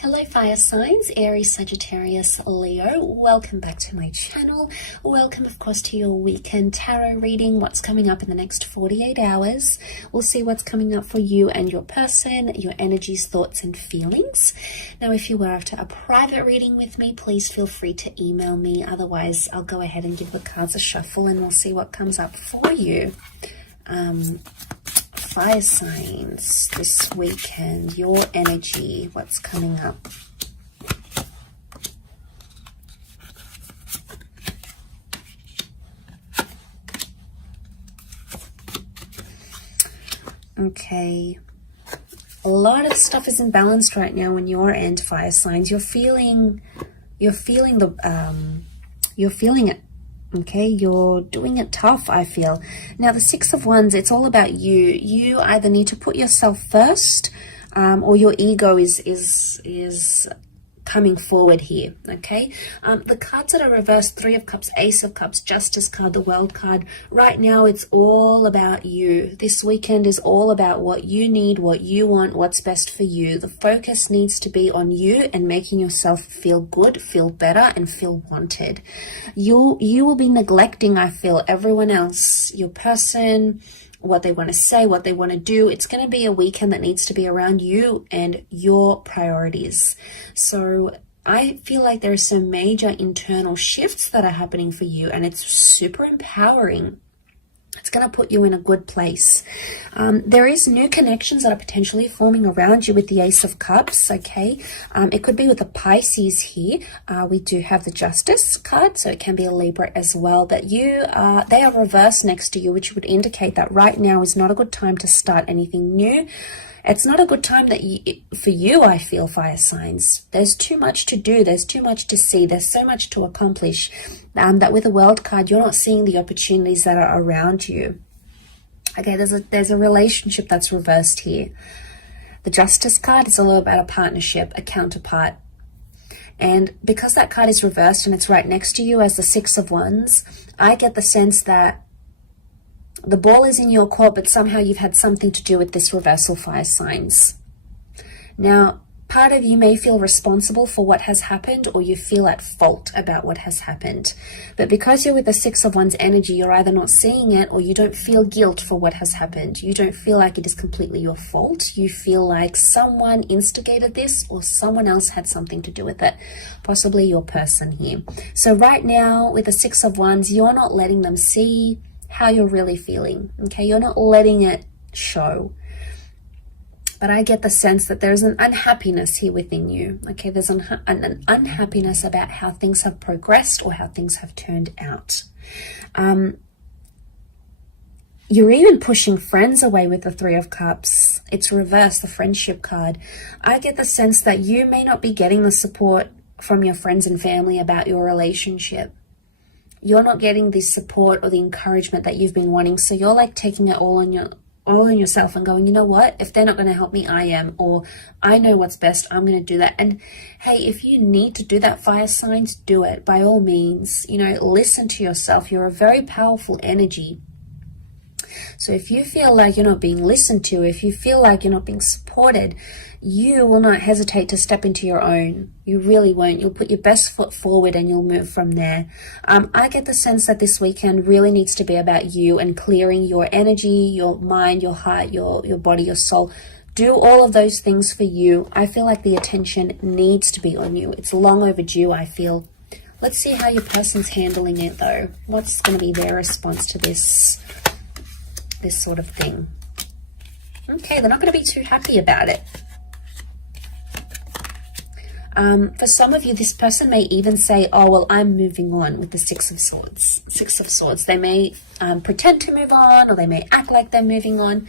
Hello fire signs, Aries, Sagittarius, Leo. Welcome back to my channel. Welcome of course to your weekend tarot reading. What's coming up in the next 48 hours. We'll see what's coming up for you and your person, your energies, thoughts and feelings. Now if you were after a private reading with me, please feel free to email me. Otherwise I'll go ahead and give the cards a shuffle and we'll see what comes up for you. Fire signs this weekend, your energy, what's coming up. Okay, a lot of stuff is imbalanced right now on your end, fire signs. You're feeling it. Okay, you're doing it tough, I feel. Now, the Six of Wands, it's all about you. You either need to put yourself first, or your ego is coming forward here, okay? The cards that are reversed, Three of Cups, Ace of Cups, Justice card, the World card. Right now, it's all about you. This weekend is all about what you need, what you want, what's best for you. The focus needs to be on you and making yourself feel good, feel better, and feel wanted. You will be neglecting, I feel, everyone else, your person, what they want to say, what they want to do. It's going to be a weekend that needs to be around you and your priorities. So I feel like there are some major internal shifts that are happening for you, and it's super empowering. It's going to put you in a good place. There is new connections that are potentially forming around you with the Ace of Cups, okay? It could be with the Pisces here. We do have the Justice card, so it can be a Libra as well. But they are reversed next to you, which would indicate that right now is not a good time to start anything new. It's not a good time for you, I feel, fire signs. There's too much to do. There's too much to see. There's so much to accomplish that with the World card, you're not seeing the opportunities that are around you. Okay, there's a relationship that's reversed here. The Justice card is all about a partnership, a counterpart. And because that card is reversed and it's right next to you as the Six of Wands, I get the sense that the ball is in your court, but somehow you've had something to do with this reversal, fire signs. Now, part of you may feel responsible for what has happened, or you feel at fault about what has happened. But because you're with the Six of Wands energy, you're either not seeing it or you don't feel guilt for what has happened. You don't feel like it is completely your fault. You feel like someone instigated this or someone else had something to do with it, possibly your person here. So right now with the Six of Wands, you're not letting them see how you're really feeling, okay? You're not letting it show. But I get the sense that there's an unhappiness here within you, okay? There's an unhappiness about how things have progressed or how things have turned out. You're even pushing friends away with the Three of Cups. It's reversed, the friendship card. I get the sense that you may not be getting the support from your friends and family about your relationship. You're not getting the support or the encouragement that you've been wanting. So you're like taking it all on yourself and going, you know what? If they're not going to help me, I am. Or I know what's best. I'm going to do that. And hey, if you need to do that, fire signs, do it. By all means, listen to yourself. You're a very powerful energy. So if you feel like you're not being listened to, if you feel like you're not being supported, you will not hesitate to step into your own. You really won't. You'll put your best foot forward and you'll move from there. I get the sense that this weekend really needs to be about you and clearing your energy, your mind, your heart, your body, your soul. Do all of those things for you. I feel like the attention needs to be on you. It's long overdue, I feel. Let's see how your person's handling it though. What's going to be their response to this sort of thing? Okay, they're not going to be too happy about it. For some of you, this person may even say, oh, well, I'm moving on with the Six of Swords. Six of Swords. They may pretend to move on, or they may act like they're moving on.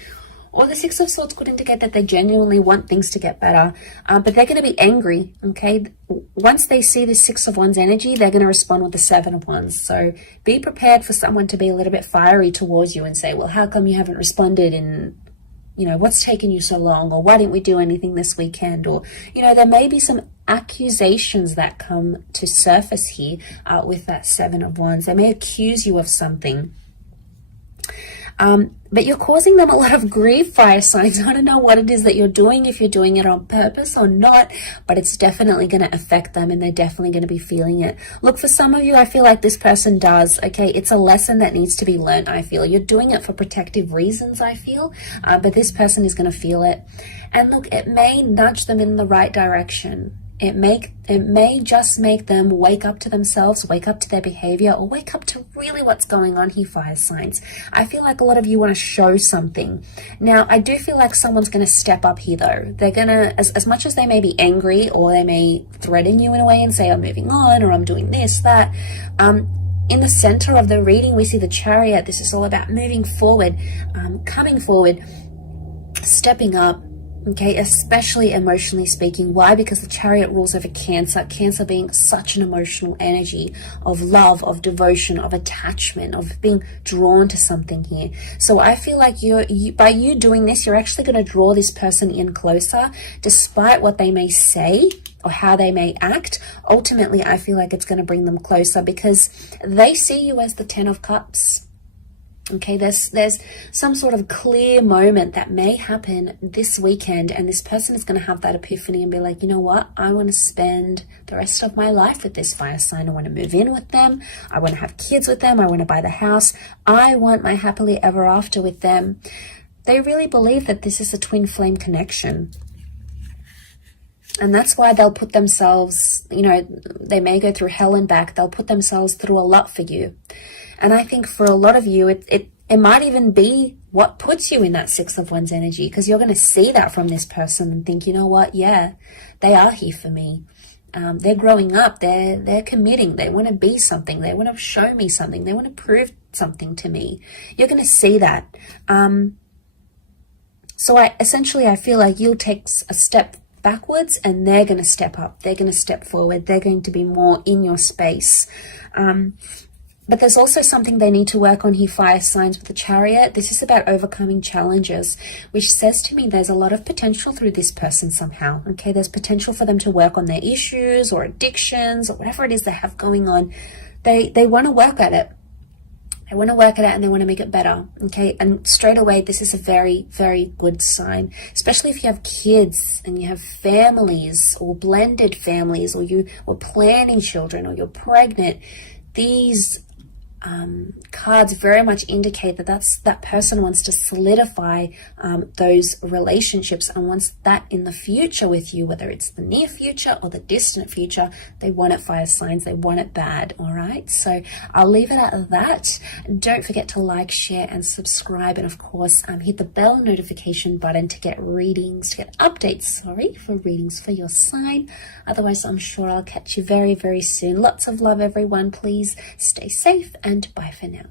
Or the Six of Swords could indicate that they genuinely want things to get better. But they're going to be angry, okay? Once they see the Six of Wands energy, they're going to respond with the Seven of Wands. So be prepared for someone to be a little bit fiery towards you and say, well, how come you haven't responded in, what's taken you so long? Or why didn't we do anything this weekend? Or, there may be some accusations that come to surface here with that Seven of Wands. They may accuse you of something. But you're causing them a lot of grief, fire signs. I don't know what it is that you're doing, if you're doing it on purpose or not, but it's definitely going to affect them and they're definitely going to be feeling it. Look, for some of you, I feel like this person does, okay? It's a lesson that needs to be learned, I feel. You're doing it for protective reasons, I feel, but this person is going to feel it. And look, it may nudge them in the right direction. It may just make them wake up to themselves, wake up to their behavior, or wake up to really what's going on here, fire signs. I feel like a lot of you want to show something. Now, I do feel like someone's going to step up here, though. They're going to, as much as they may be angry, or they may threaten you in a way and say, I'm moving on, or I'm doing this, that, in the center of the reading, we see the Chariot. This is all about moving forward, coming forward, stepping up. Okay, especially emotionally speaking. Why? Because the Chariot rules over Cancer. Cancer being such an emotional energy of love, of devotion, of attachment, of being drawn to something here. So I feel like by you doing this, you're actually going to draw this person in closer, despite what they may say or how they may act. Ultimately, I feel like it's going to bring them closer because they see you as the 10 of Cups. Okay, there's some sort of clear moment that may happen this weekend, and this person is going to have that epiphany and be like, you know what, I want to spend the rest of my life with this fire sign. I want to move in with them. I want to have kids with them. I want to buy the house. I want my happily ever after with them. They really believe that this is a twin flame connection. And that's why they'll put themselves, you know, they may go through hell and back. They'll put themselves through a lot for you. And I think for a lot of you, it might even be what puts you in that Six of Wands energy, because you're going to see that from this person and think, you know what, yeah, they are here for me. They're growing up. They're committing. They want to be something. They want to show me something. They want to prove something to me. You're going to see that. So I feel like you'll take a step backwards and they're going to step up. They're going to step forward. They're going to be more in your space. But there's also something they need to work on here, fire signs, with the Chariot. This is about overcoming challenges, which says to me there's a lot of potential through this person somehow. Okay, there's potential for them to work on their issues or addictions or whatever it is they have going on. They want to work at it. They want to work at it and they want to make it better. Okay, and straight away, this is a very, very good sign, especially if you have kids and you have families or blended families, or you were planning children, or you're pregnant. These cards very much indicate that person wants to solidify those relationships and wants that in the future with you, whether it's the near future or the distant future. They want it, fire signs. They want it bad. All right, so I'll leave it at that. Don't forget to like, share and subscribe, and of course hit the bell notification button to get updates for readings for your sign. Otherwise, I'm sure I'll catch you very, very soon. Lots of love, everyone. Please stay safe and bye for now.